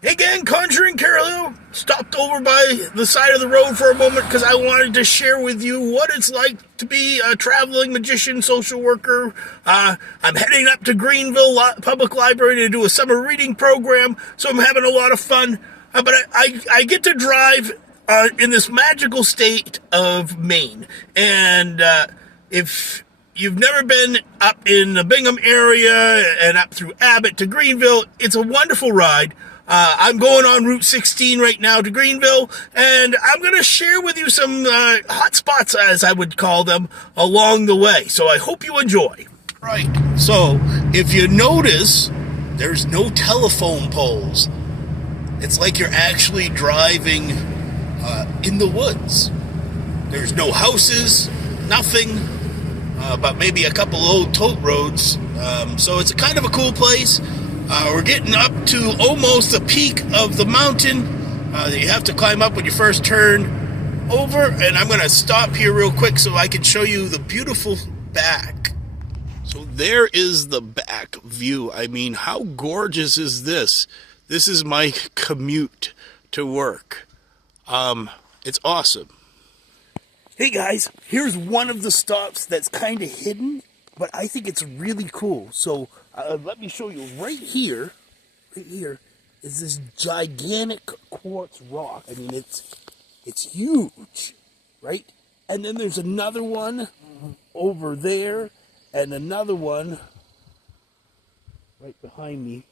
Hey gang, Conjuring Carroll stopped over by the side of the road for a moment because I wanted to share with you what it's like to be a traveling magician, social worker. I'm heading up to Greenville Public Library to do a summer reading program, so I'm having a lot of fun. But I get to drive in this magical state of Maine. And if you've never been up in the Bingham area and up through Abbott to Greenville, it's a wonderful ride. I'm going on Route 16 right now to Greenville, and I'm going to share with you some hot spots, as I would call them, along the way. So I hope you enjoy. Right, so if you notice, there's no telephone poles. It's like you're actually driving in the woods. There's no houses, nothing, but maybe a couple old tote roads. So it's kind of a cool place. We're getting up to almost the peak of the mountain that you have to climb up when you first turn over. And I'm going to stop here real quick so I can show you the beautiful back. So there is the back view. I mean, how gorgeous is this? This is my commute to work. It's awesome. Hey guys, here's one of the stops that's kind of hidden, but I think it's really cool. So let me show you right here. Right here is this gigantic quartz rock. I mean, it's huge, right? And then there's another one over there, and another one right behind me,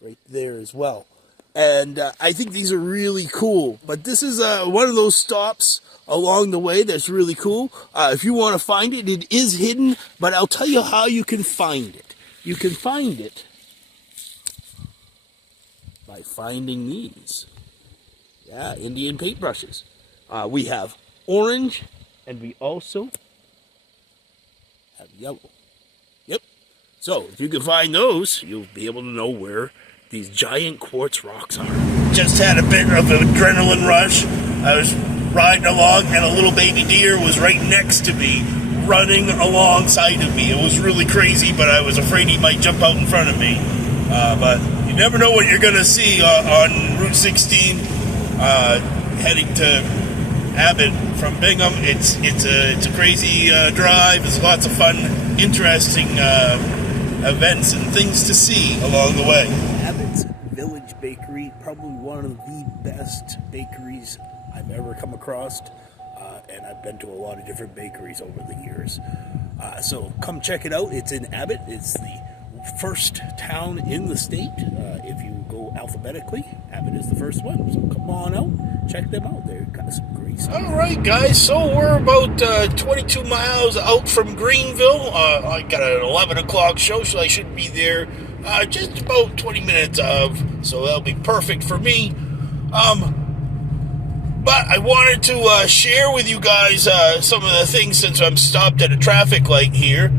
right there as well. And I think these are really cool. But this is one of those stops along the way that's really cool. If you want to find it, it is hidden, but I'll tell you how you can find it. You can find it by finding these. Yeah, Indian paintbrushes. We have orange, and we also have yellow. Yep. So if you can find those, you'll be able to know where these giant quartz rocks are. Just had a bit of an adrenaline rush. I was riding along, and a little baby deer was right next to me, running alongside of me. It was really crazy, but I was afraid he might jump out in front of me. But you never know what you're going to see on Route 16 heading to Abbott from Bingham. It's a crazy drive. There's lots of fun, interesting events and things to see along the way. Abbott's Village Bakery, probably one of the best bakeries I've ever come across. And I've been to a lot of different bakeries over the years. So come check it out. It's in Abbott. It's the first town in the state. If you go alphabetically, Abbott is the first one. So come on out, check them out. They've got some great stuff. All right, guys. So we're about 22 miles out from Greenville. I got an 11 o'clock show, so I should be there just about 20 minutes of. So that'll be perfect for me. But I wanted to share with you guys some of the things since I'm stopped at a traffic light here.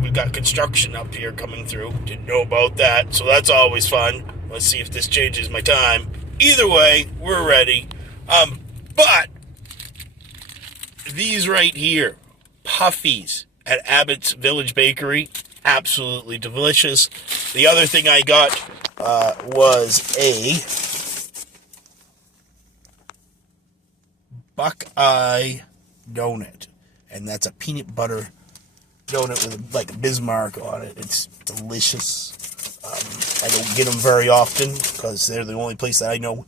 We've got construction up here coming through. Didn't know about that, so that's always fun. Let's see if this changes my time. Either way, we're ready. But these right here, Puffies at Abbott's Village Bakery, absolutely delicious. The other thing I got was a Buckeye donut, and that's a peanut butter donut with like a Bismarck on it. It's delicious. I don't get them very often because they're the only place that I know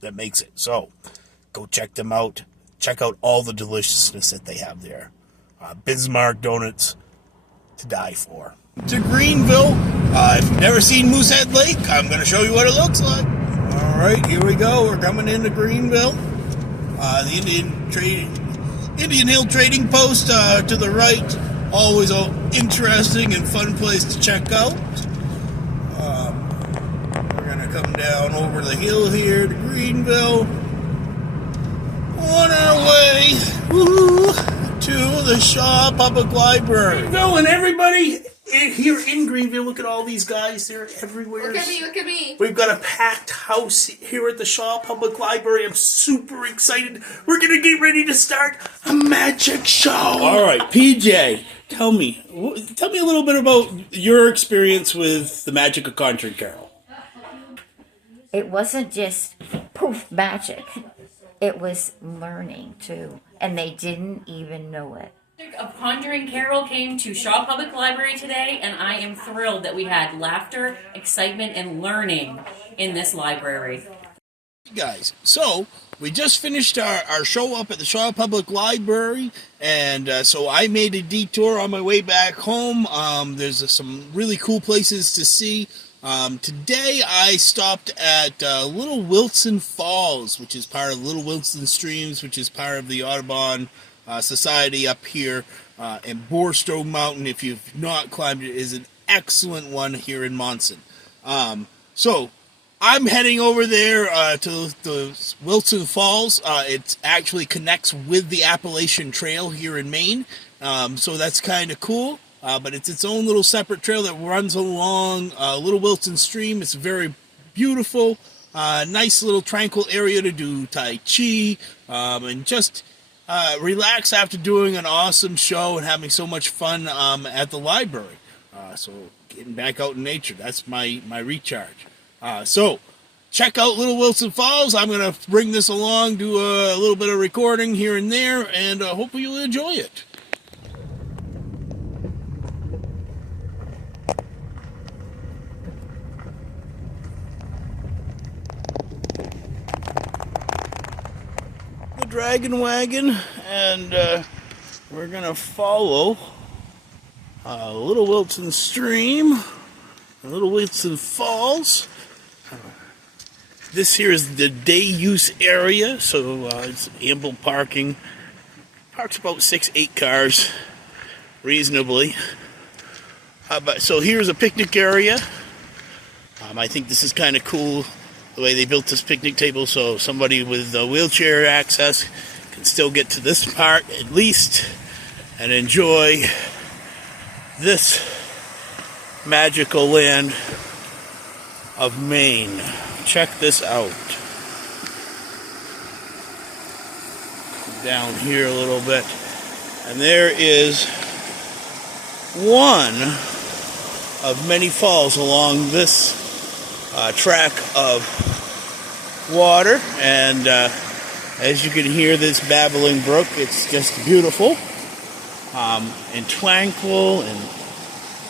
that makes it. So go check them out. Check out all the deliciousness that they have there. Bismarck donuts to die for. To Greenville. If you've never seen Moosehead Lake, I'm going to show you what it looks like. All right, here we go. We're coming into Greenville. The Indian Hill Trading Post to the right. Always an interesting and fun place to check out. We're going to come down over the hill here to Greenville. On our way to the Shaw Public Library. Greenville and everybody here in Greenville, look at all these guys. They're everywhere. Look at me, look at me. We've got a packed house here at the Shaw Public Library. I'm super excited. We're going to get ready to start a magic show. All right, PJ, tell me a little bit about your experience with the magic of Conjuring Carroll. it wasn't just poof magic. It was learning too, and they didn't even know it. Of Conjuring Carroll came to Shaw Public Library today, and I am thrilled that we had laughter, excitement, and learning in this library. Guys, so we just finished our show up at the Shaw Public Library, and so I made a detour on my way back home. There's some really cool places to see. Today I stopped at Little Wilson Falls, which is part of Little Wilson Streams, which is part of the Audubon Society up here, and Borestow Mountain, if you've not climbed it, is an excellent one here in Monson. So I'm heading over there to the Wilson Falls. It actually connects with the Appalachian Trail here in Maine, so that's kind of cool. But it's its own little separate trail that runs along Little Wilson Stream. It's very beautiful, nice little tranquil area to do Tai Chi and just relax after doing an awesome show and having so much fun at the library. So getting back out in nature, that's my recharge. So check out Little Wilson Falls. I'm going to bring this along, do a little bit of recording here and there, and hopefully you'll enjoy it. The Dragon Wagon, and we're going to follow Little Wilson Stream, Little Wilson Falls. This here is the day use area, so it's ample parking. Parks about 6-8 cars, reasonably. So here's a picnic area. I think this is kind of cool, the way they built this picnic table, so somebody with wheelchair access can still get to this part at least and enjoy this magical land of Maine. Check this out. Down here a little bit, and there is one of many falls along this track of water, and as you can hear this babbling brook, it's just beautiful and tranquil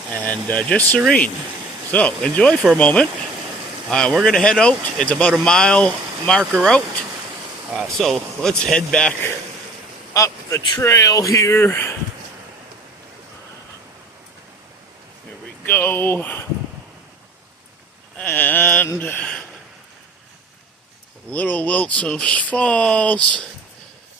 and just serene. So enjoy for a moment. We're going to head out. It's about a mile marker out. So let's head back up the trail here. Here we go. And Little Wilson Falls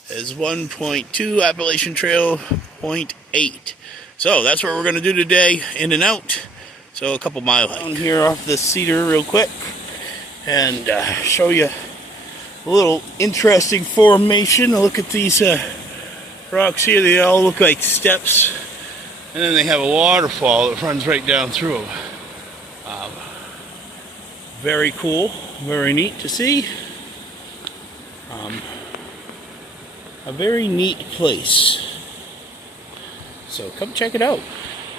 is 1.2, Appalachian Trail 0.8. So that's what we're going to do today, in and out. So a couple mile down here off the cedar real quick, and show you a little interesting formation. Look at these rocks here. They all look like steps, and then they have a waterfall that runs right down through them. Very cool, very neat to see. A very neat place. So come check it out.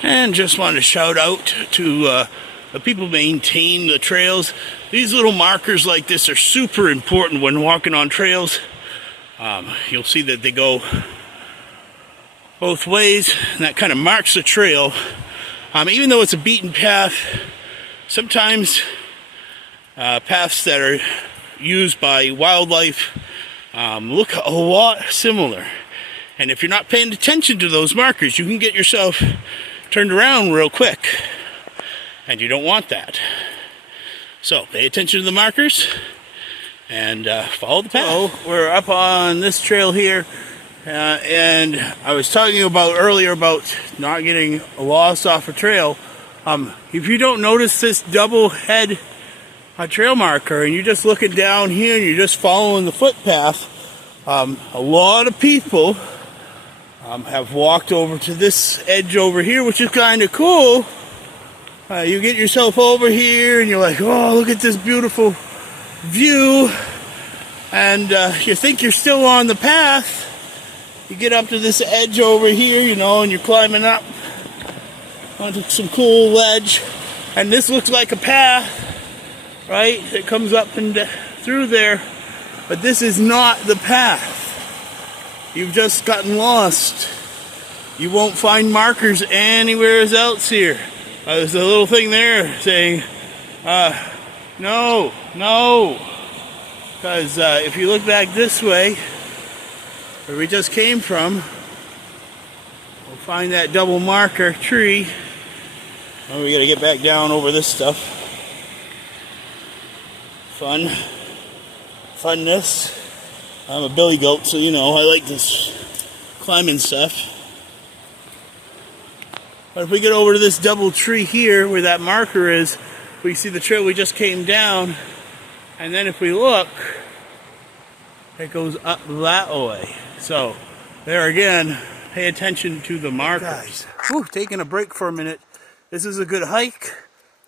And just wanted to shout out to the people who maintain the trails. These little markers like this are super important when walking on trails. You'll see that they go both ways, and that kind of marks the trail. Even though it's a beaten path, sometimes paths that are used by wildlife look a lot similar. And if you're not paying attention to those markers, you can get yourself turned around real quick, and you don't want that. So pay attention to the markers and follow the path. So we're up on this trail here, and I was talking about earlier about not getting lost off a trail. If you don't notice this double head trail marker and you're just looking down here and you're just following the footpath, a lot of people have walked over to this edge over here, which is kind of cool. You get yourself over here and you're like, oh, look at this beautiful view, and you think you're still on the path. You get up to this edge over here, you know, and you're climbing up onto some cool ledge, and this looks like a path right, that comes up and through there. But this is not the path. You've just gotten lost. You won't find markers anywhere else here. There's a little thing there saying, no. Because if you look back this way, where we just came from, we'll find that double marker tree. Oh, we gotta get back down over this stuff. Funness. I'm a billy goat, so you know, I like this climbing stuff. But if we get over to this double tree here, where that marker is, we see the trail we just came down. And then if we look, it goes up that way. So, there again, pay attention to the markers. Whew, taking a break for a minute. This is a good hike.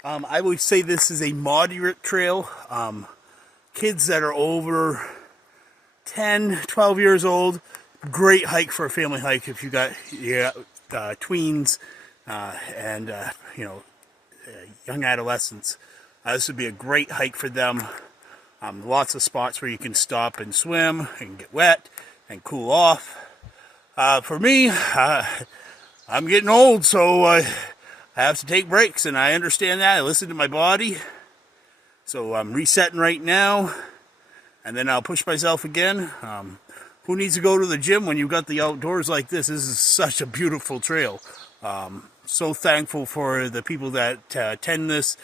I would say this is a moderate trail. Kids that are over 10, 12 years old, great hike for a family hike if you got tweens and young adolescents. This would be a great hike for them. Lots of spots where you can stop and swim and get wet and cool off. For me, I'm getting old, so I have to take breaks, and I understand that. I listen to my body. So I'm resetting right now, and then I'll push myself again. Who needs to go to the gym when you've got the outdoors like this? This is such a beautiful trail. So thankful for the people that tend this,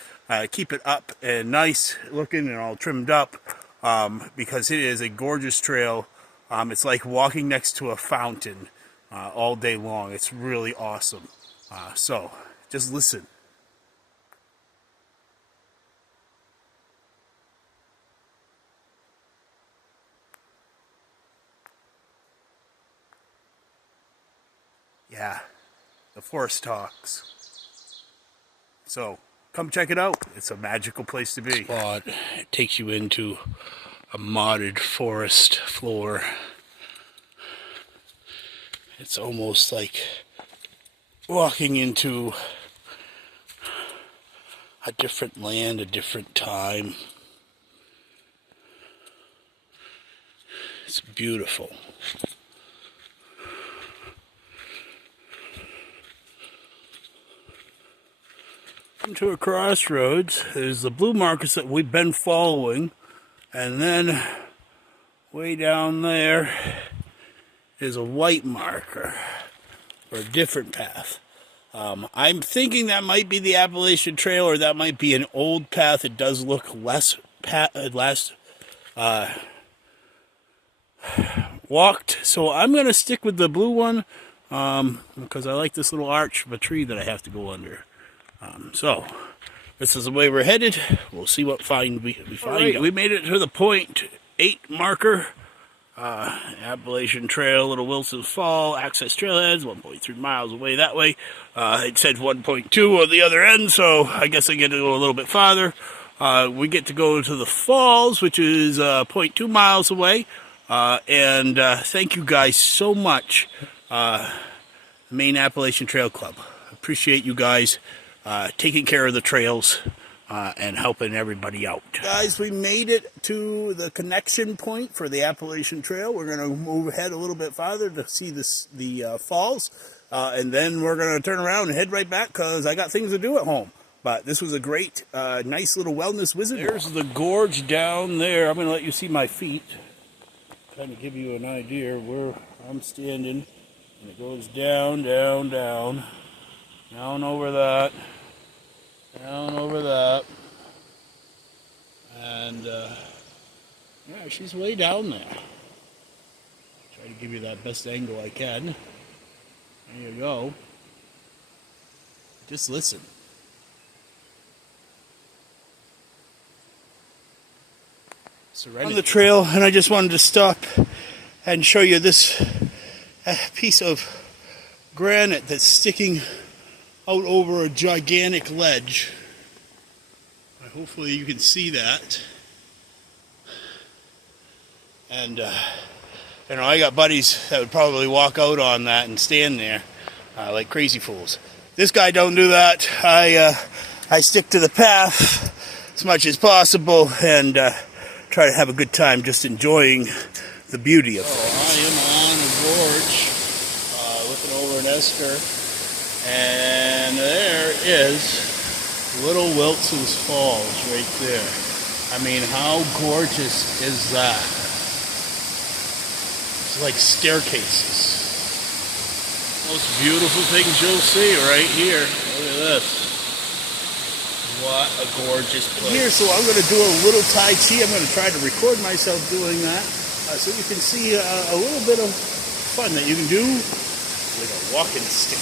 keep it up and nice looking and all trimmed up, because it is a gorgeous trail. It's like walking next to a fountain all day long. It's really awesome. So just listen. Yeah, the forest talks. So, come check it out. It's a magical place to be. It takes you into a modded forest floor. It's almost like walking into a different land, a different time. It's beautiful. To a crossroads. There's the blue markers that we've been following, and then way down there is a white marker for a different path. I'm thinking that might be the Appalachian Trail, or that might be an old path. It does look less walked, so I'm going to stick with the blue one because I like this little arch of a tree that I have to go under. So, this is the way we're headed. We'll see what find we find. Right. We made it to the point 8 marker. Appalachian Trail, Little Wilson Fall, access trailheads, 1.3 miles away that way. It said 1.2 on the other end, so I guess I get to go a little bit farther. We get to go to the falls, which is 0.2 miles away. And thank you guys so much, Maine Appalachian Trail Club. Appreciate you guys taking care of the trails and helping everybody out. Guys, we made it to the connection point for the Appalachian Trail. We're going to move ahead a little bit farther to see the falls, and then we're going to turn around and head right back because I got things to do at home. But this was a great, nice little wellness visit. There's the gorge down there. I'm going to let you see my feet, kind of give you an idea where I'm standing. And it goes down, down, down. Down over that, and yeah, she's way down there. Try to give you that best angle I can. There you go. Just listen. Serenity. On the trail, and I just wanted to stop and show you this piece of granite that's sticking out over a gigantic ledge. Hopefully you can see that. And you know, I got buddies that would probably walk out on that and stand there like crazy fools. This guy don't do that. I stick to the path as much as possible and try to have a good time just enjoying the beauty of things. I am on a gorge looking over an esker, and there is Little Wilson's Falls right there. I mean, how gorgeous is that? It's like staircases. Most beautiful things you'll see right here. Look at this. What a gorgeous place. Here, so I'm going to do a little Tai Chi. I'm going to try to record myself doing that so you can see a little bit of fun that you can do with a walking stick.